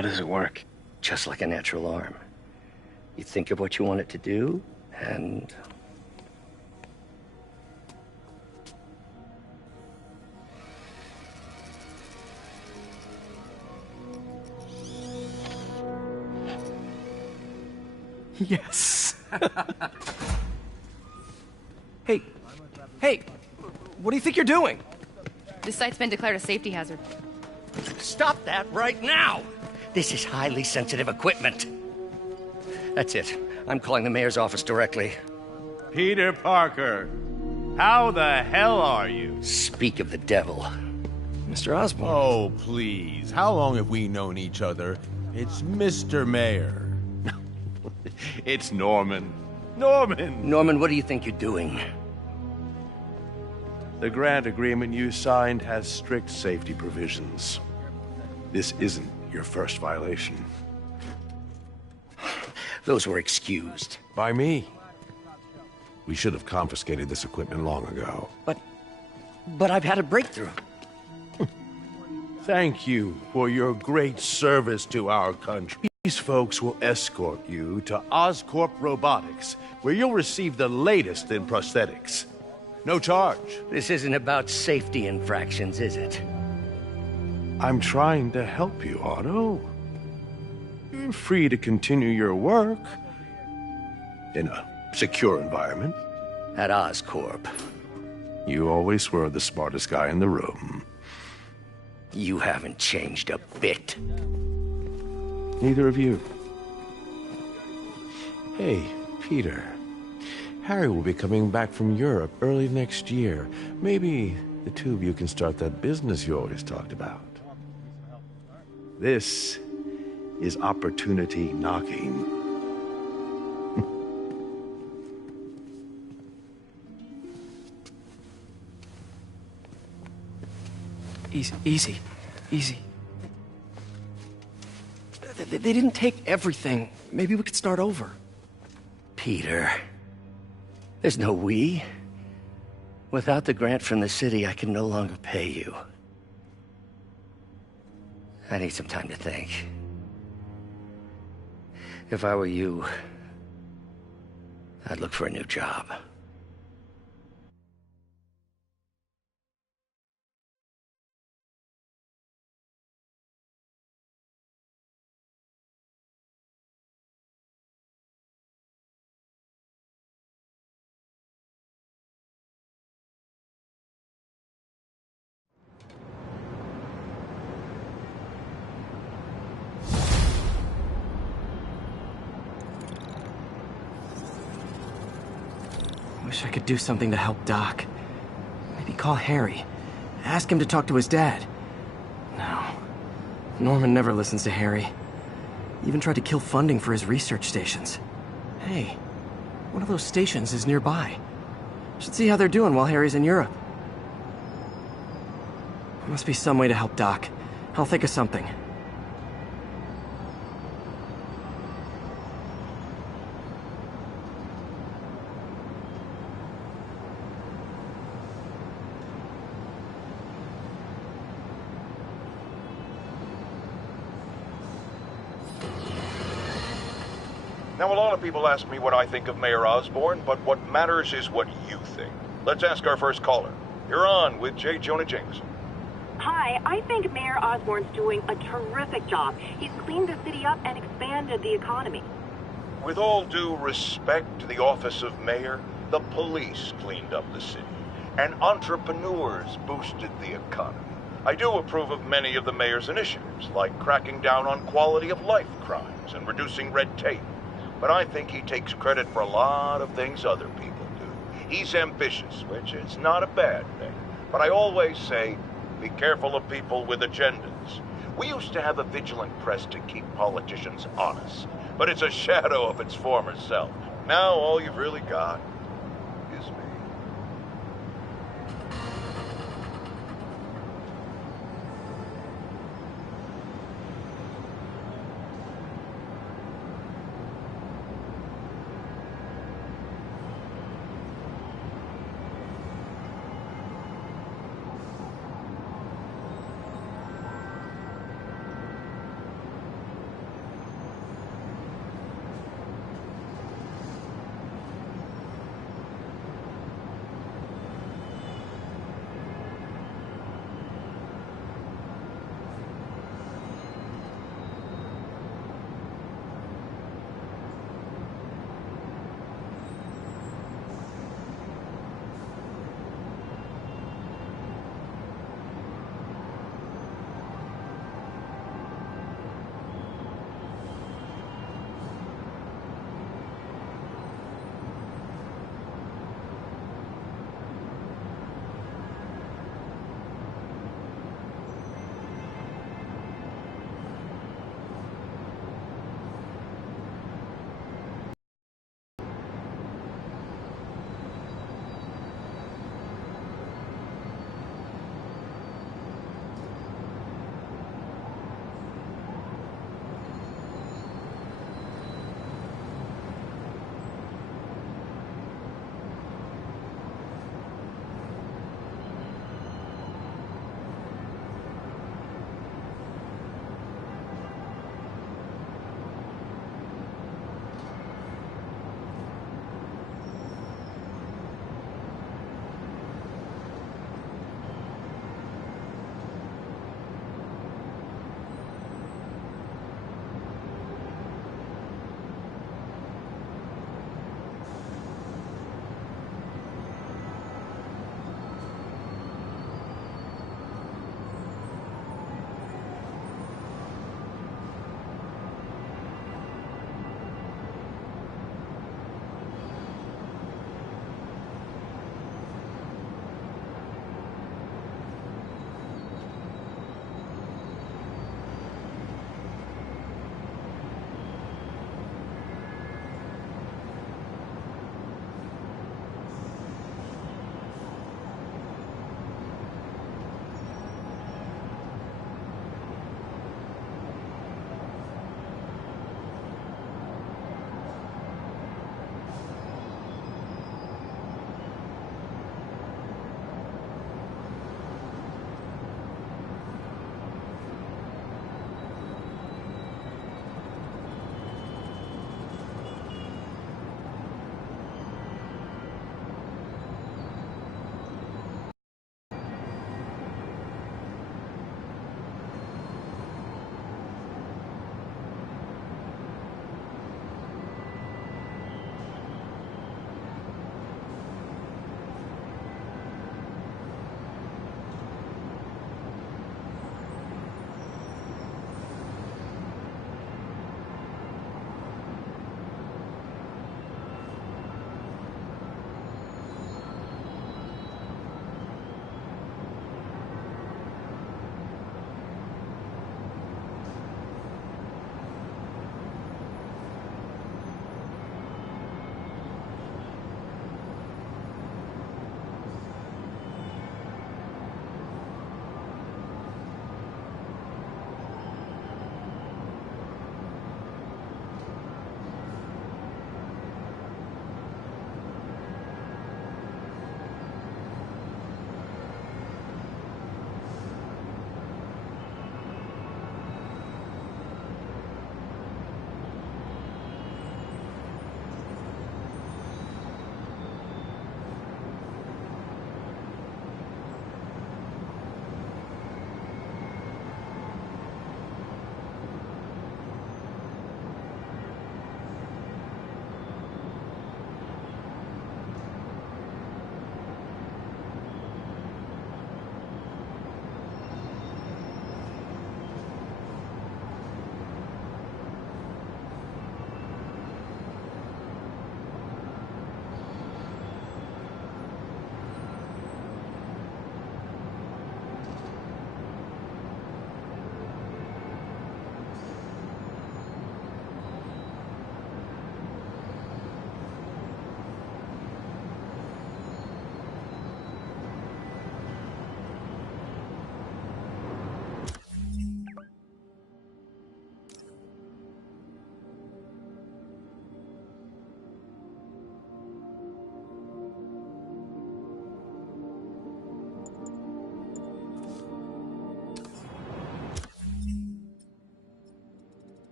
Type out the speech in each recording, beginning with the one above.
How does it work? Just like a natural arm. You think of what you want it to do, and... Yes. Hey, what do you think you're doing? This site's been declared a safety hazard. Stop that right now! This is highly sensitive equipment. That's it. I'm calling the mayor's office directly. Peter Parker, how the hell are you? Speak of the devil. Mr. Osborn. Oh, please. How long have we known each other? It's Mr. Mayor. It's Norman. Norman, what do you think you're doing? The grant agreement you signed has strict safety provisions. This isn't your first violation. Those were excused. By me. We should have confiscated this equipment long ago. But I've had a breakthrough. Thank you for your great service to our country. These folks will escort you to Oscorp Robotics, where you'll receive the latest in prosthetics. No charge. This isn't about safety infractions, is it? I'm trying to help you, Otto. You're free to continue your work in a secure environment. At Oscorp. You always were the smartest guy in the room. You haven't changed a bit. Neither of you. Hey, Peter. Harry will be coming back from Europe early next year. Maybe the two of you can start that business you always talked about. This is opportunity knocking. Easy. They didn't take everything. Maybe we could start over. Peter, there's no we. Without the grant from the city, I can no longer pay you. I need some time to think. If I were you, I'd look for a new job. Wish I could do something to help Doc. Maybe call Harry. Ask him to talk to his dad. No. Norman never listens to Harry. He even tried to kill funding for his research stations. Hey, one of those stations is nearby. Should see how they're doing while Harry's in Europe. There must be some way to help Doc. I'll think of something. Now, a lot of people ask me what I think of Mayor Osborn, but what matters is what you think. Let's ask our first caller. You're on with J. Jonah Jameson. Hi, I think Mayor Osborn's doing a terrific job. He's cleaned the city up and expanded the economy. With all due respect to the office of mayor, the police cleaned up the city, and entrepreneurs boosted the economy. I do approve of many of the mayor's initiatives, like cracking down on quality of life crimes and reducing red tape. But I think he takes credit for a lot of things other people do. He's ambitious, which is not a bad thing. But I always say, be careful of people with agendas. We used to have a vigilant press to keep politicians honest, but it's a shadow of its former self. Now all you've really got is me.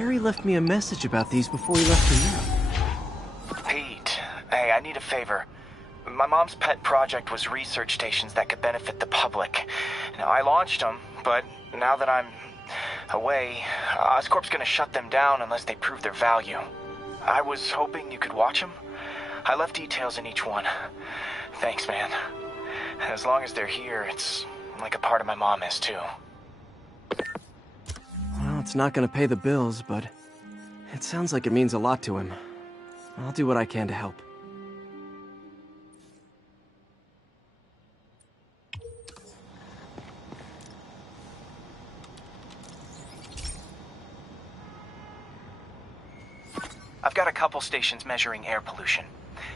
Harry left me a message about these before he left for Europe. Pete, hey, I need a favor. My mom's pet project was research stations that could benefit the public. Now, I launched them, but now that I'm away, Oscorp's gonna shut them down unless they prove their value. I was hoping you could watch them. I left details in each one. Thanks, man. As long as they're here, it's like a part of my mom is, too. Well, it's not gonna pay the bills, but it sounds like it means a lot to him. I'll do what I can to help. I've got a couple stations measuring air pollution.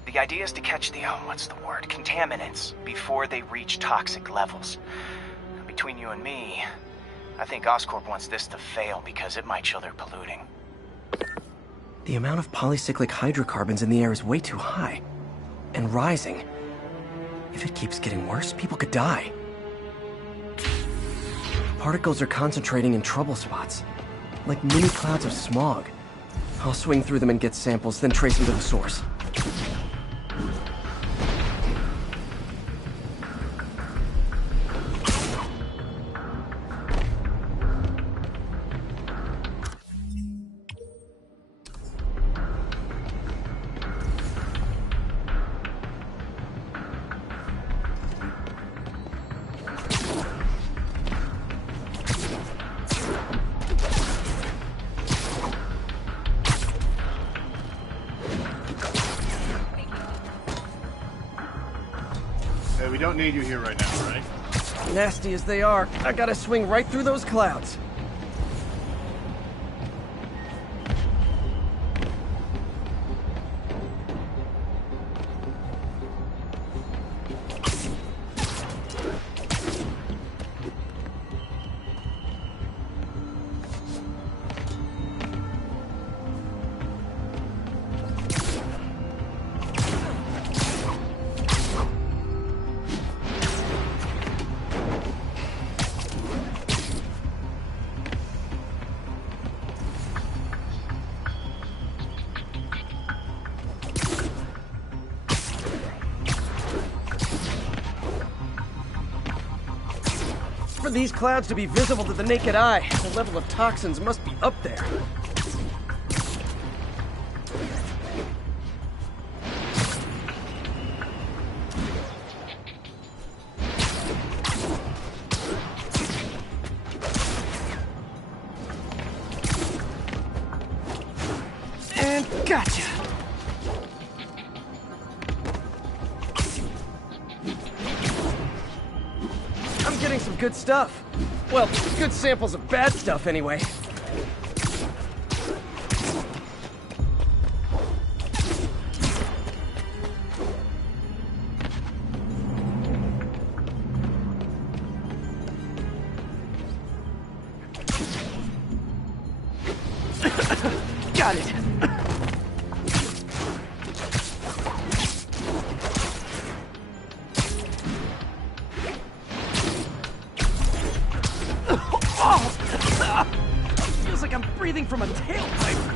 The idea is to catch the, contaminants before they reach toxic levels. Between you and me, I think Oscorp wants this to fail because it might show they're polluting. The amount of polycyclic hydrocarbons in the air is way too high. And rising. If it keeps getting worse, people could die. Particles are concentrating in trouble spots, like mini clouds of smog. I'll swing through them and get samples, then trace them to the source. We don't need you here right now, right? Nasty as they are, I gotta swing right through those clouds. For these clouds to be visible to the naked eye, the level of toxins must be up there. And gotcha! Getting some good stuff. Well, good samples of bad stuff, anyway. Got it. Feels like I'm breathing from a tailpipe.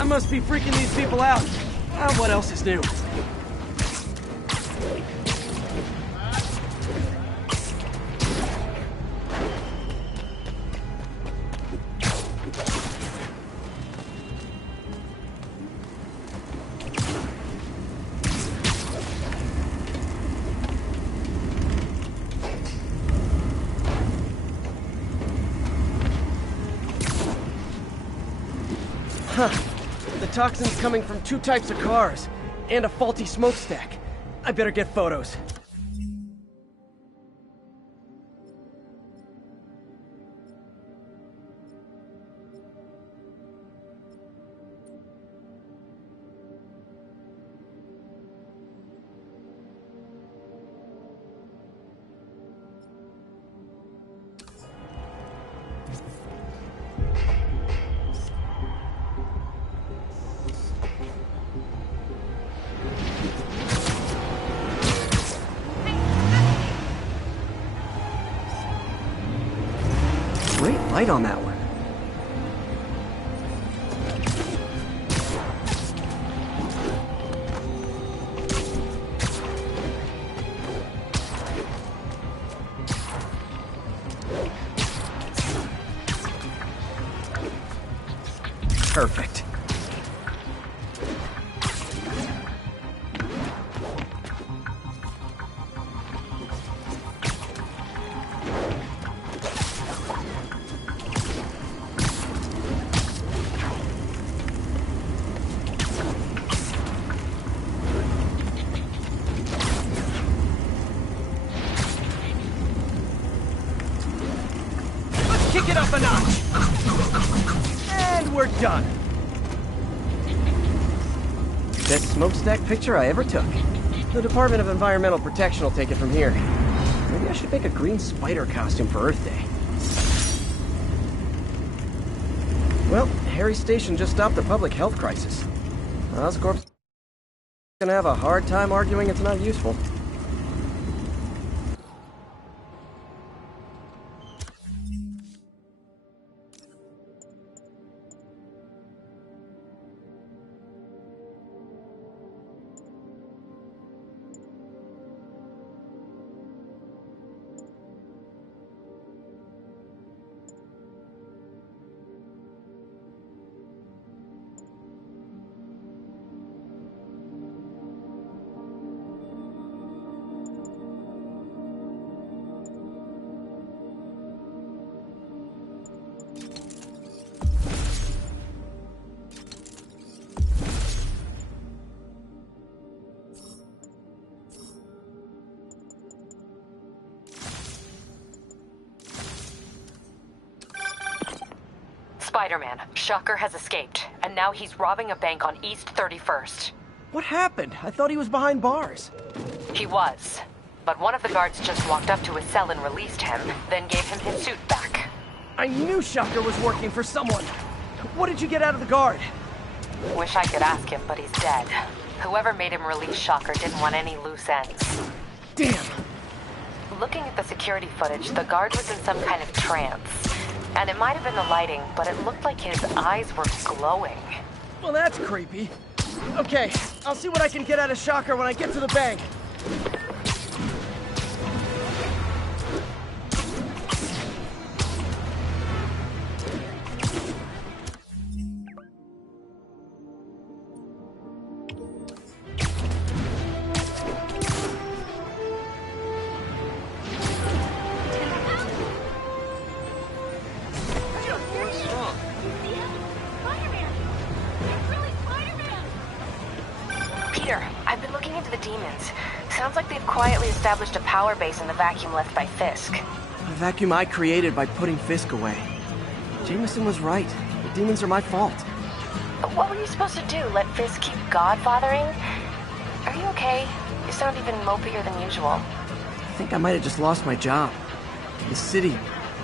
I must be freaking these people out. What else is new? Huh. The toxin's coming from two types of cars, and a faulty smokestack. I better get photos. Great light on that one. Perfect. Let's kick it up a notch! And we're done. Best smokestack picture I ever took. The Department of Environmental Protection will take it from here. Maybe I should make a green spider costume for Earth Day. Well, Harry's station just stopped the public health crisis. Oscorp's gonna have a hard time arguing it's not useful. Spider-Man, Shocker has escaped, and now he's robbing a bank on East 31st. What happened? I thought he was behind bars. He was, but one of the guards just walked up to his cell and released him, then gave him his suit back. I knew Shocker was working for someone. What did you get out of the guard? Wish I could ask him, but he's dead. Whoever made him release Shocker didn't want any loose ends. Damn. Looking at the security footage, the guard was in some kind of trance. And it might have been the lighting, but it looked like his eyes were glowing. Well, that's creepy. Okay, I'll see what I can get out of Shocker when I get to the bank. I've been looking into the demons. Sounds like they've quietly established a power base in the vacuum left by Fisk. A vacuum I created by putting Fisk away. Jameson was right. The demons are my fault. But what were you supposed to do? Let Fisk keep godfathering? Are you okay? You sound even mopier than usual. I think I might have just lost my job. The city,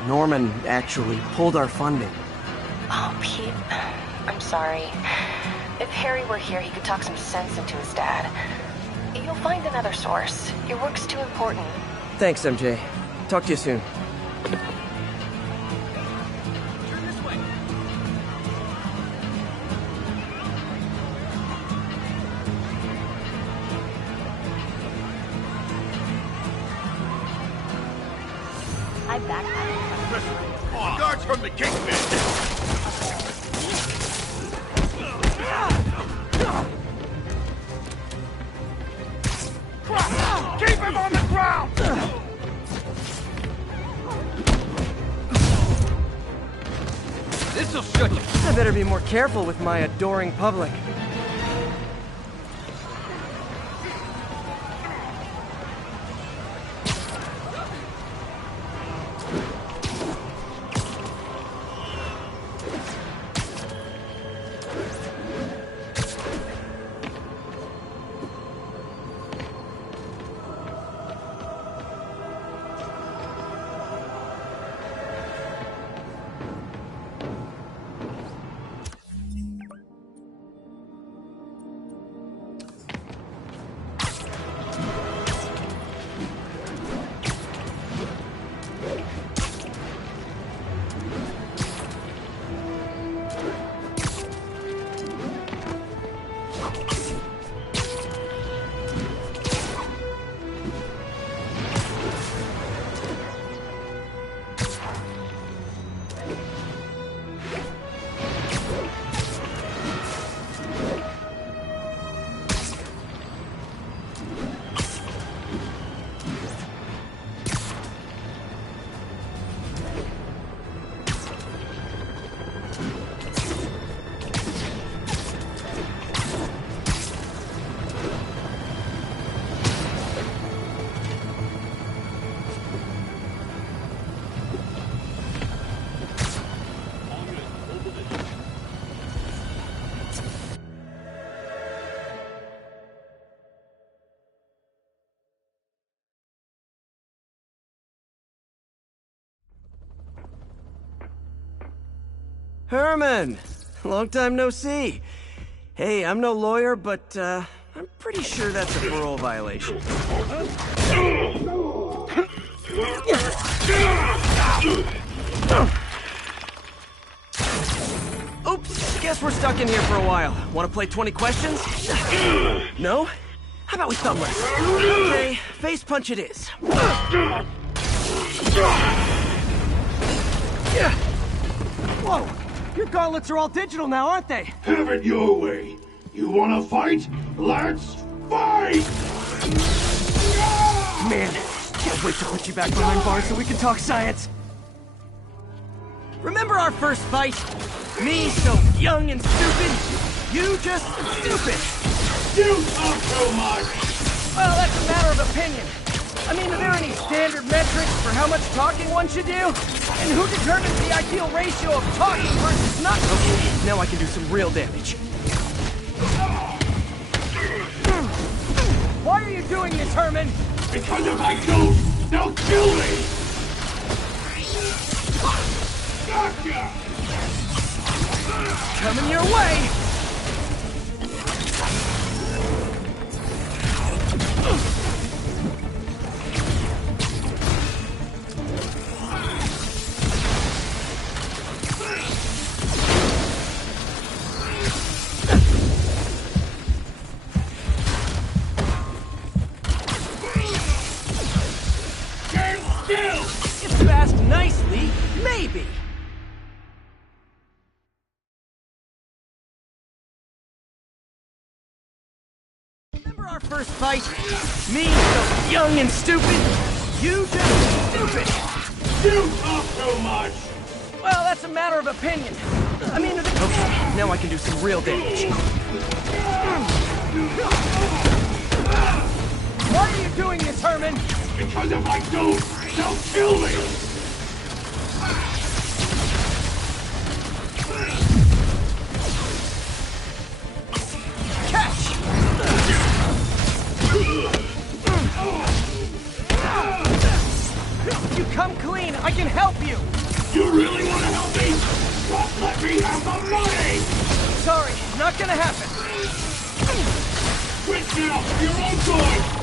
Norman, actually pulled our funding. Oh, Pete. I'm sorry. If Harry were here, he could talk some sense into his dad. You'll find another source. Your work's too important. Thanks, MJ. Talk to you soon. Turn this way. I backpacked. Guards from the Kingpin! Keep him on the ground! This'll shut you. I better be more careful with my adoring public. Herman! Long time no see. Hey, I'm no lawyer, but, I'm pretty sure that's a parole violation. Oops, guess we're stuck in here for a while. Want to play 20 questions? No? How about we thumbless? Okay, face punch it is. Whoa! Your gauntlets are all digital now, aren't they? Have it your way. You wanna fight? Let's fight! Man, can't wait to put you back behind bars so we can talk science. Remember our first fight? Me so young and stupid, you just stupid. You talk too much! Well, that's a matter of opinion. I mean, are there any standard metrics for how much talking one should do? And who determines the ideal ratio of talking versus not? Okay, now I can do some real damage. Why are you doing this, Herman? Because if I don't, they'll kill me! Gotcha! Coming your way! It's fast nicely, maybe. Remember our first fight? Me so young and stupid, you just stupid. You talk too much! Well, that's a matter of opinion. I mean, okay, now I can do some real damage. Why are you doing this, Herman? Because if I don't, they'll kill me! Catch! You come clean, I can help you! You really want to help me? Just let me have the money! Sorry, not gonna happen. Quit now, for your own good!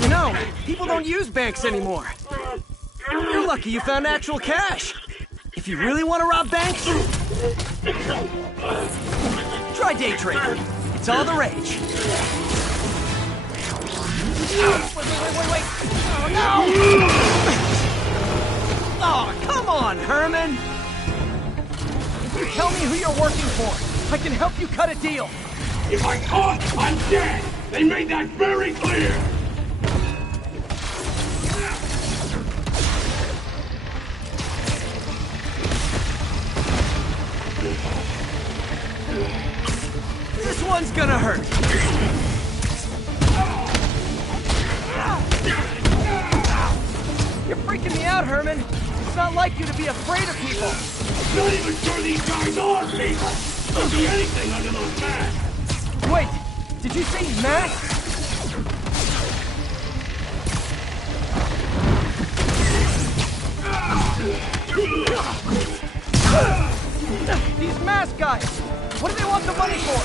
You know, people don't use banks anymore. You're lucky you found actual cash. If you really want to rob banks, try day trading. It's all the rage. Wait. Oh, no! Oh, come on, Herman! If you tell me who you're working for, I can help you cut a deal. If I caught, I'm dead! They made that very clear! This one's gonna hurt. You're freaking me out, Herman. It's not like you to be afraid of people. Not even sure these guys are people! Could be anything under those masks! Wait, did you say masks? These mask guys! What do they want the money for?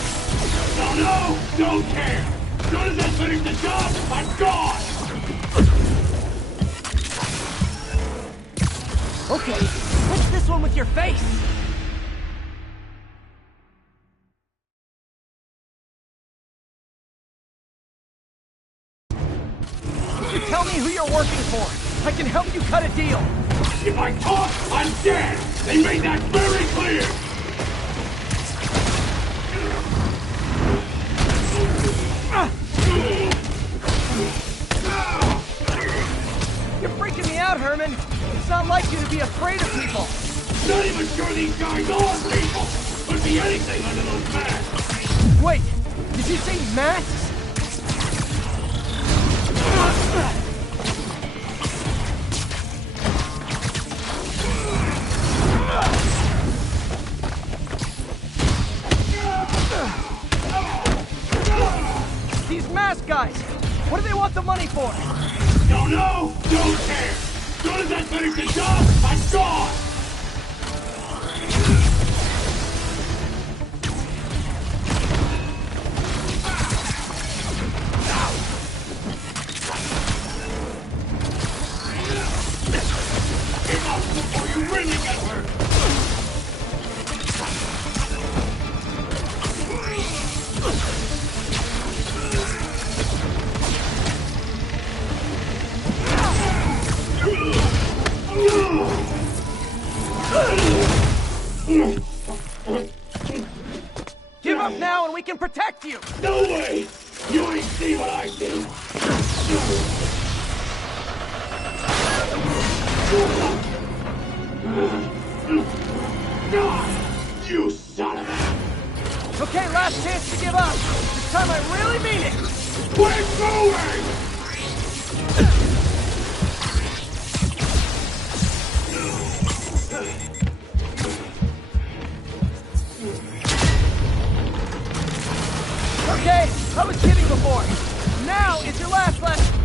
Don't know! Don't care! As soon as I finish the job, I'm gone! Okay, what's this one with your face? If you tell me who you're working for, I can help you cut a deal. If I talk, I'm dead! They made that very clear! You're freaking me out, Herman. It's not like you to be afraid of people. Not even sure these guys are people! Could be anything under those masks! Wait, did you say masks? for? Don't know, don't care. As soon as I finish the job, I'm gone. Enough before you really get hurt. Give up now and we can protect you! No way! You ain't see what I see! You son of a... Okay, last chance to give up. This time I really mean it. We're going! Okay, I was kidding before. Now is your last lesson.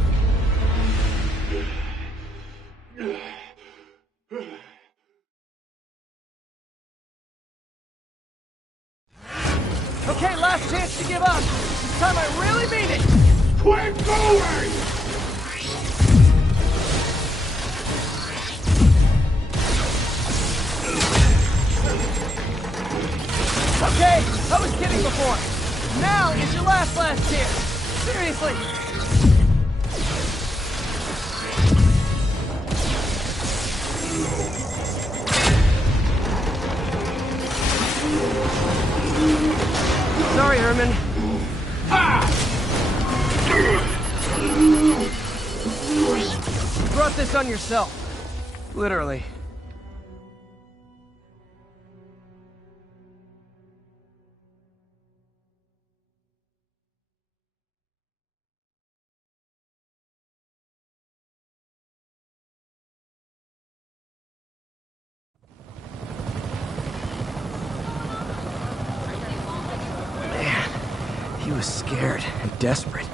Okay, last chance to give up. This time I really mean it. Quit going! Okay, I was kidding before. Now is your last chance. Seriously. Sorry, Herman. You brought this on yourself. Literally. He was scared and desperate.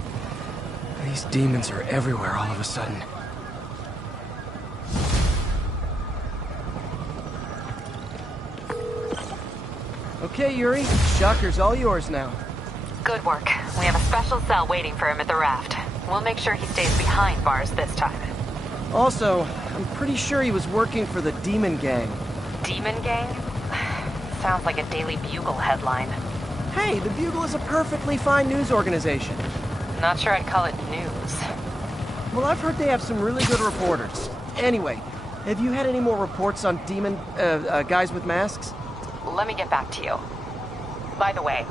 These demons are everywhere all of a sudden. Okay, Yuri. Shocker's all yours now. Good work. We have a special cell waiting for him at the raft. We'll make sure he stays behind bars this time. Also, I'm pretty sure he was working for the Demon Gang. Demon Gang? Sounds like a Daily Bugle headline. Hey, the Bugle is a perfectly fine news organization. Not sure I'd call it news. Well, I've heard they have some really good reporters. Anyway, have you had any more reports on demon, guys with masks? Let me get back to you. By the way,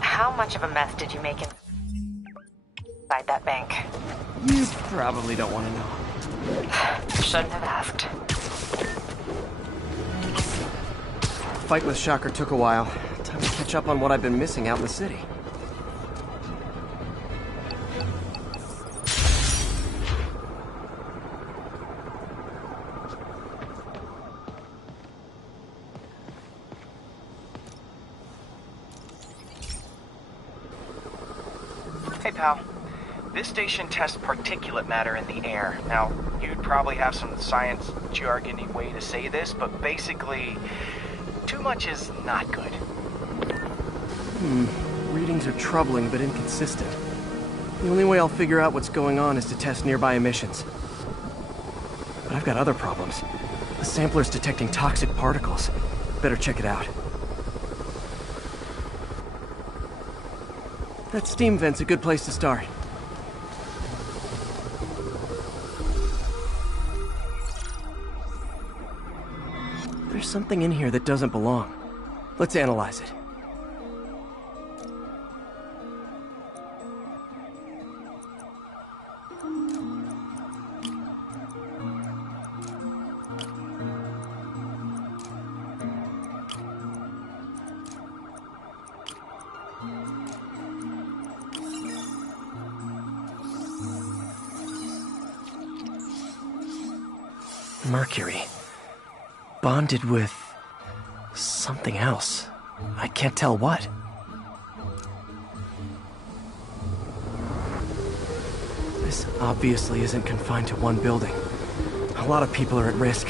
how much of a mess did you make inside that bank? You probably don't want to know. Shouldn't have asked. The fight with Shocker took a while. Time to catch up on what I've been missing out in the city. Hey, pal. This station tests particulate matter in the air. Now, you'd probably have some science jargony way to say this, but basically, too much is not good. Readings are troubling but inconsistent. The only way I'll figure out what's going on is to test nearby emissions. But I've got other problems. The sampler's detecting toxic particles. Better check it out. That steam vent's a good place to start. There's something in here that doesn't belong. Let's analyze it. Mercury. Bonded with something else. I can't tell what. This obviously isn't confined to one building. A lot of people are at risk.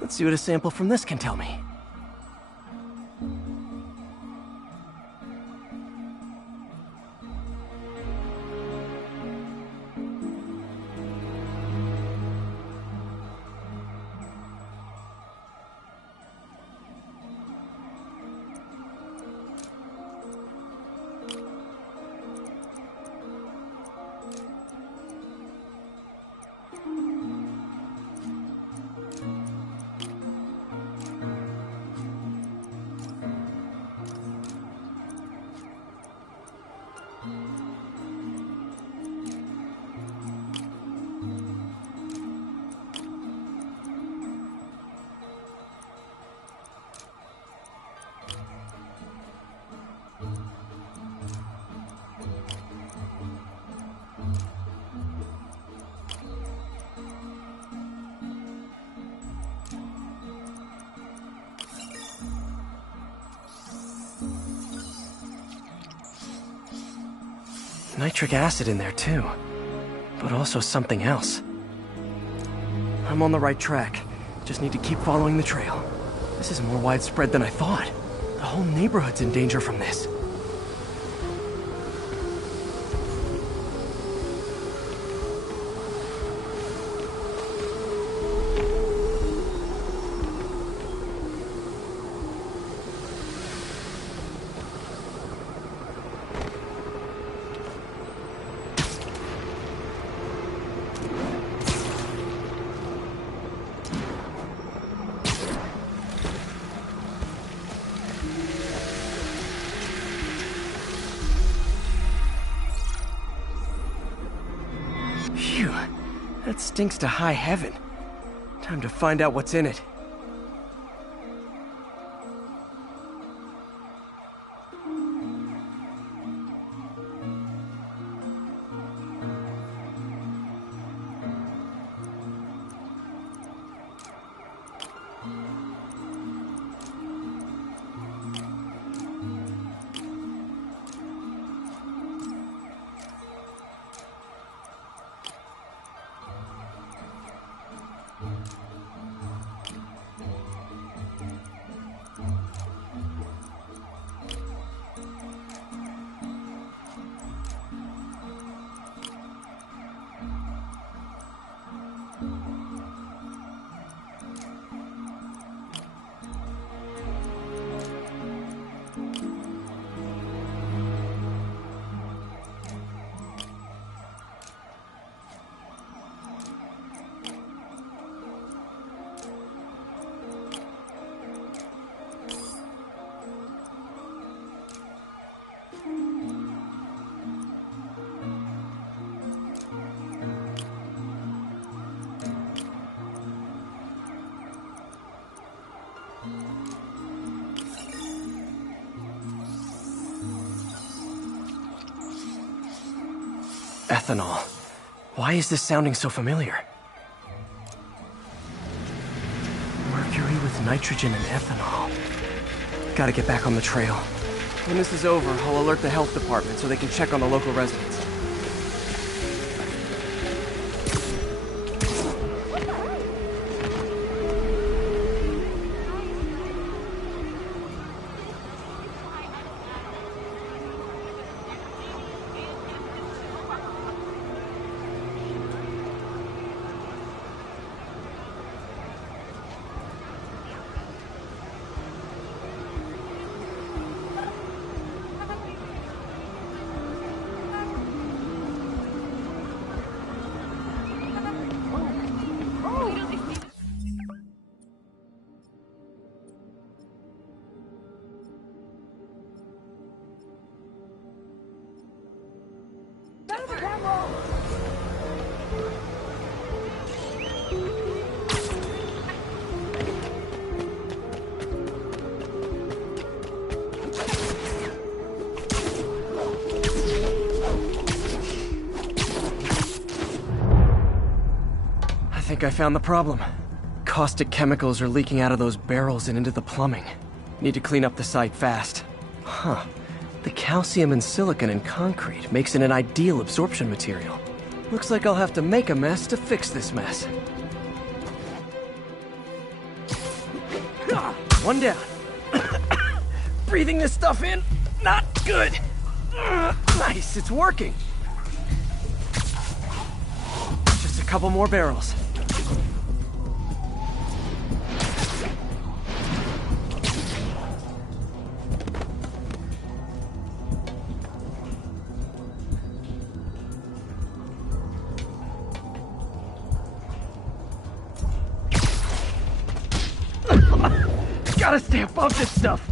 Let's see what a sample from this can tell me. Nitric acid in there too, but also something else. I'm on the right track. Just need to keep following the trail. This is more widespread than I thought. The whole neighborhood's in danger from this. Phew, that stinks to high heaven. Time to find out what's in it. Ethanol. Why is this sounding so familiar? Mercury with nitrogen and ethanol. Gotta get back on the trail. When this is over, I'll alert the health department so they can check on the local residents. I think I found the problem. Caustic chemicals are leaking out of those barrels and into the plumbing. Need to clean up the site fast. Huh. The calcium and silicon in concrete makes it an ideal absorption material. Looks like I'll have to make a mess to fix this mess. One down. Breathing this stuff in, not good. Nice, it's working. Just a couple more barrels. Gotta stay above this stuff.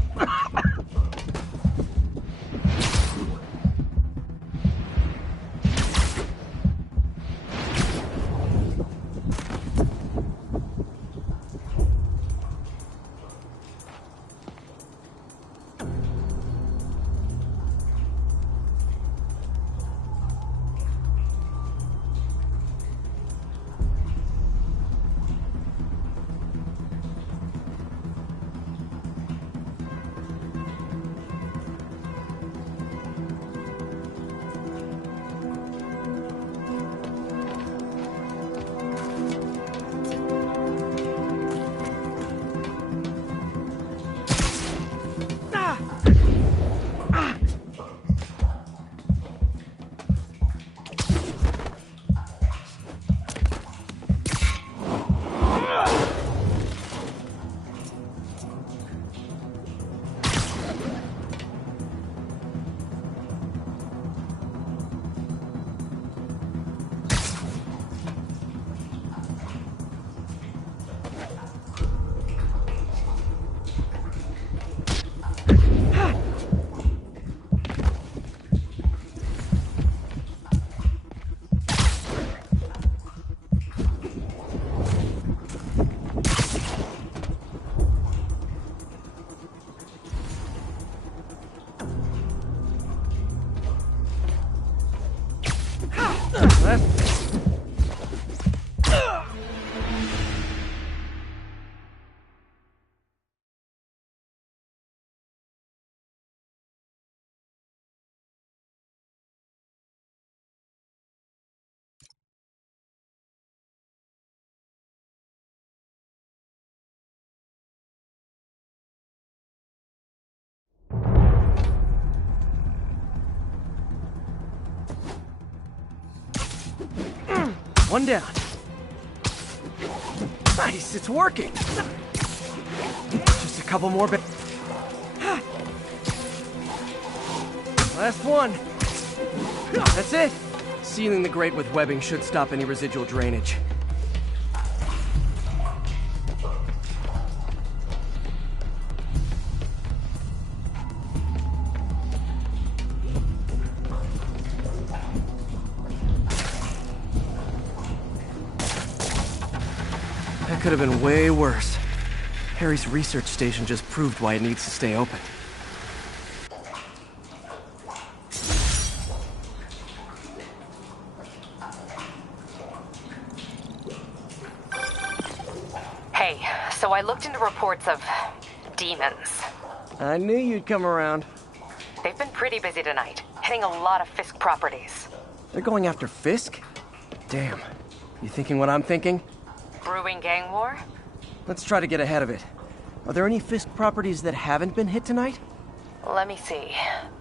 One down. Nice, it's working. Just a couple more bits. Last one. That's it. Sealing the grate with webbing should stop any residual drainage. Could have been way worse. Harry's research station just proved why it needs to stay open. reports of demons. I knew you'd come around. They've been pretty busy tonight, hitting a lot of Fisk properties. They're going after Fisk? Damn. You thinking what I'm thinking? Brewing gang war? Let's try to get ahead of it. Are there any Fisk properties that haven't been hit tonight? Let me see.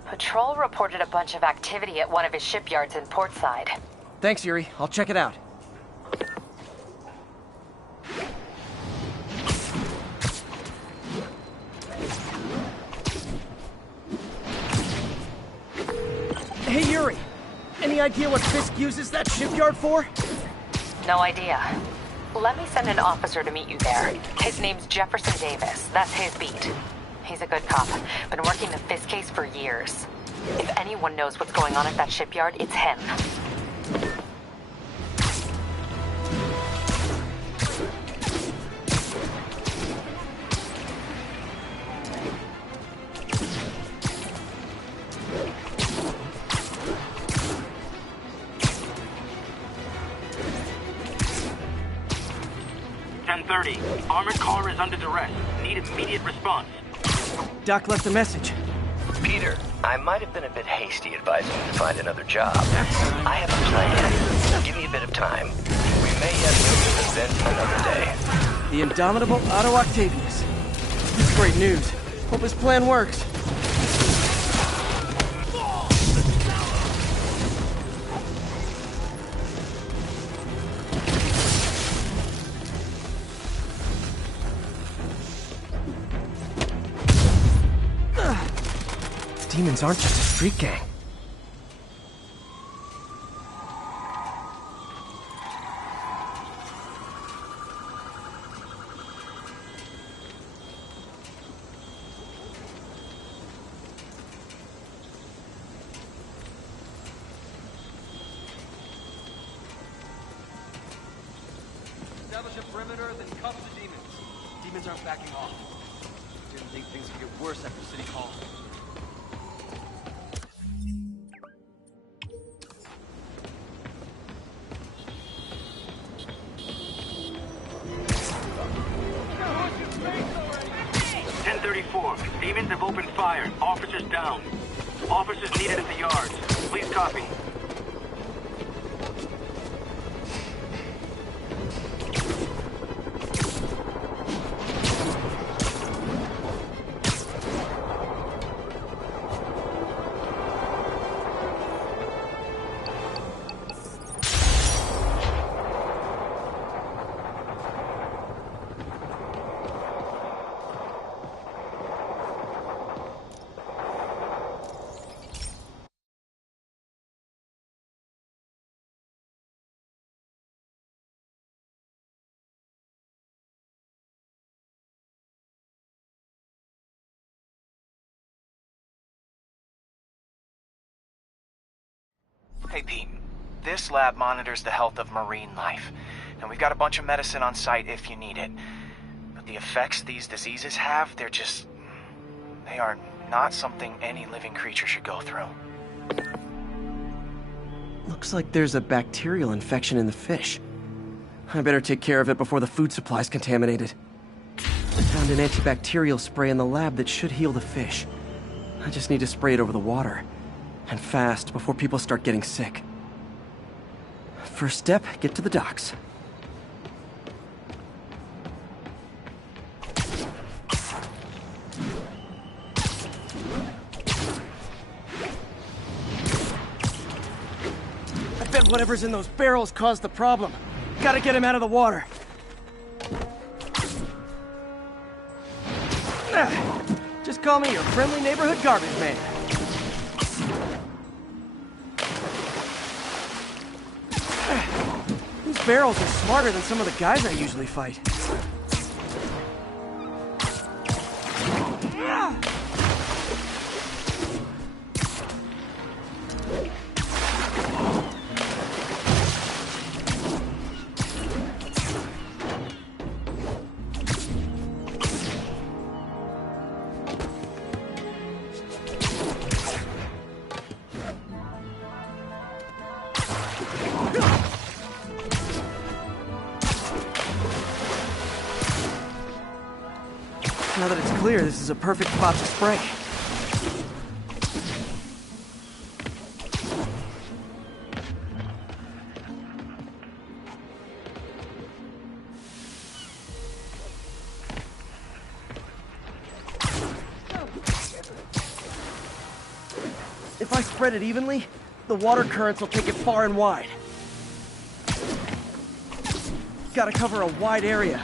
Patrol reported a bunch of activity at one of his shipyards in Portside. Thanks, Yuri. I'll check it out. Hey, Yuri. Any idea what Fisk uses that shipyard for? No idea. Let me send an officer to meet you there. His name's Jefferson Davis. That's his beat. He's a good cop. Been working the Fisk case for years. If anyone knows what's going on at that shipyard, it's him. Armored car is under duress. Need immediate response. Doc left a message. Peter, I might have been a bit hasty advising you to find another job. I have a plan. Give me a bit of time. We may yet move this event another day. The indomitable Otto Octavius. That's great news. Hope his plan works. Demons aren't just a street gang. Establish a perimeter, then cuff the demons. Demons aren't backing off. Didn't think things would get worse after City Hall. Demons have opened fire. Officers down. Officers needed at the yards. Please copy. Hey Pete, this lab monitors the health of marine life, and we've got a bunch of medicine on site if you need it. But the effects these diseases have, they are not something any living creature should go through. Looks like there's a bacterial infection in the fish. I better take care of it before the food supply's contaminated. I found an antibacterial spray in the lab that should heal the fish. I just need to spray it over the water. And fast, before people start getting sick. First step, get to the docks. I bet whatever's in those barrels caused the problem. Gotta get him out of the water. Just call me your friendly neighborhood garbage man. These barrels are smarter than some of the guys I usually fight. clear, this is a perfect spot to spray. If I spread it evenly, the water currents will take it far and wide. Gotta cover a wide area.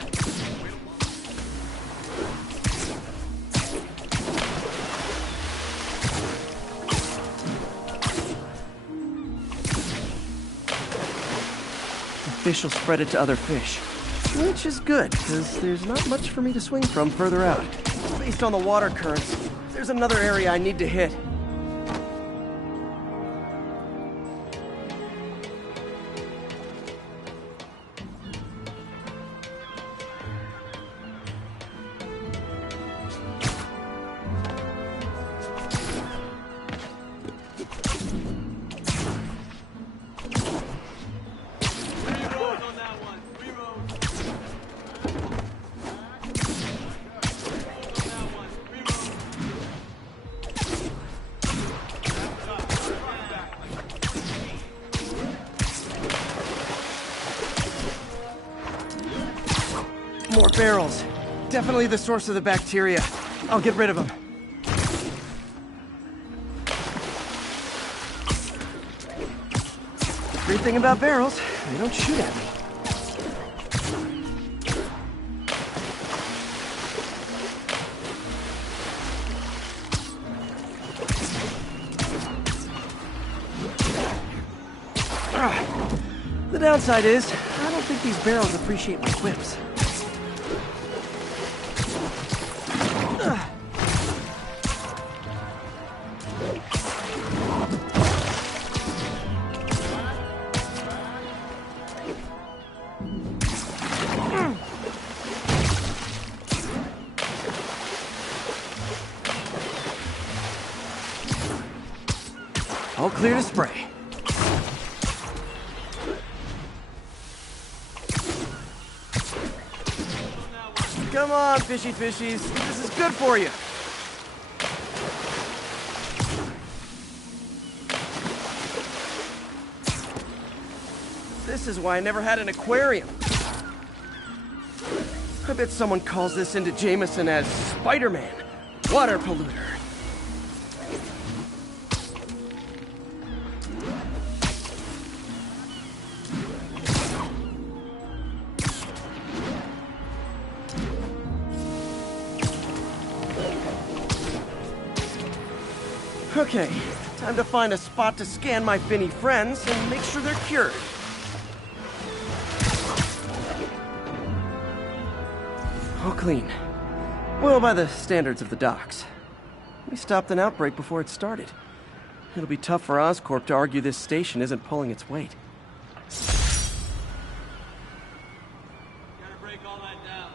The fish will spread it to other fish. Which is good, because there's not much for me to swing from further out. Based on the water currents, there's another area I need to hit. More barrels. Definitely the source of the bacteria. I'll get rid of them. Great thing about barrels, they don't shoot at me. The downside is, I don't think these barrels appreciate my quips. All clear to spray. Come on, fishy fishies. This is good for you. This is why I never had an aquarium. I bet someone calls this into Jameson as Spider-Man, water polluter. Okay, time to find a spot to scan my finny friends and make sure they're cured. All clean. Well, by the standards of the docks. We stopped an outbreak before it started. It'll be tough for Oscorp to argue this station isn't pulling its weight. Gotta break all that down.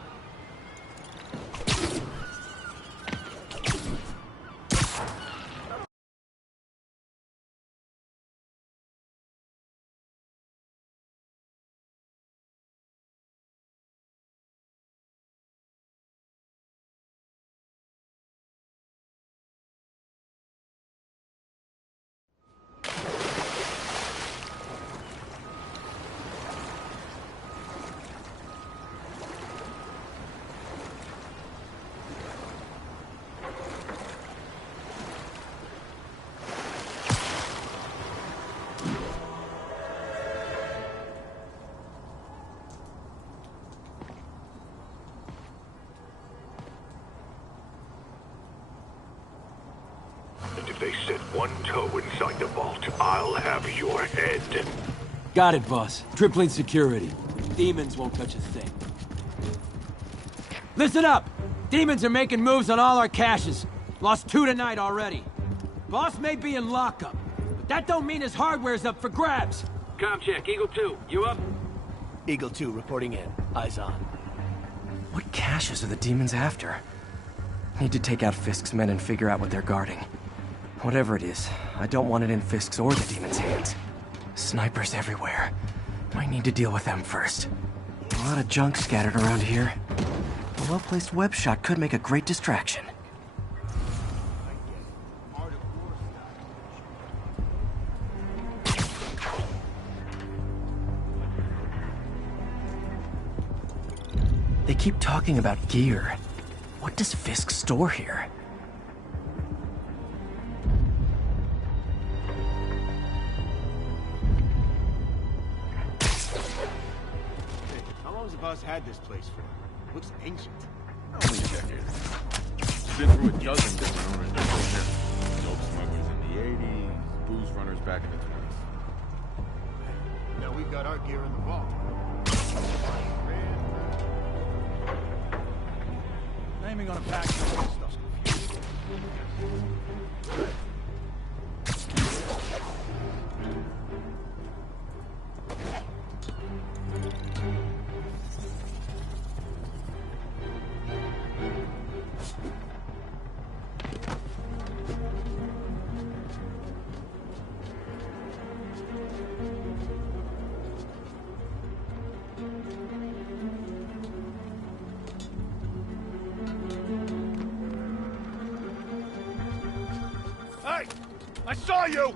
If they set one toe inside the vault, I'll have your head. Got it, boss. Tripling security. Demons won't touch a thing. Listen up! Demons are making moves on all our caches. Lost 2 tonight already. Boss may be in lockup, but that don't mean his hardware's up for grabs. Com check, Eagle 2, you up? Eagle 2 reporting in. Eyes on. What caches are the demons after? Need to take out Fisk's men and figure out what they're guarding. Whatever it is, I don't want it in Fisk's or the demons' hands. Snipers everywhere. Might need to deal with them first. A lot of junk scattered around here. A well-placed web shot could make a great distraction. They keep talking about gear. What does Fisk store here? How long has the boss had this place for? Looks ancient. Only decades. Been through a dozen different owners before here. Dope smugglers in the 80s, booze runners back in the 20s. Now we've got our gear in the vault. Naming on a pack of stuff. Hey! I saw you!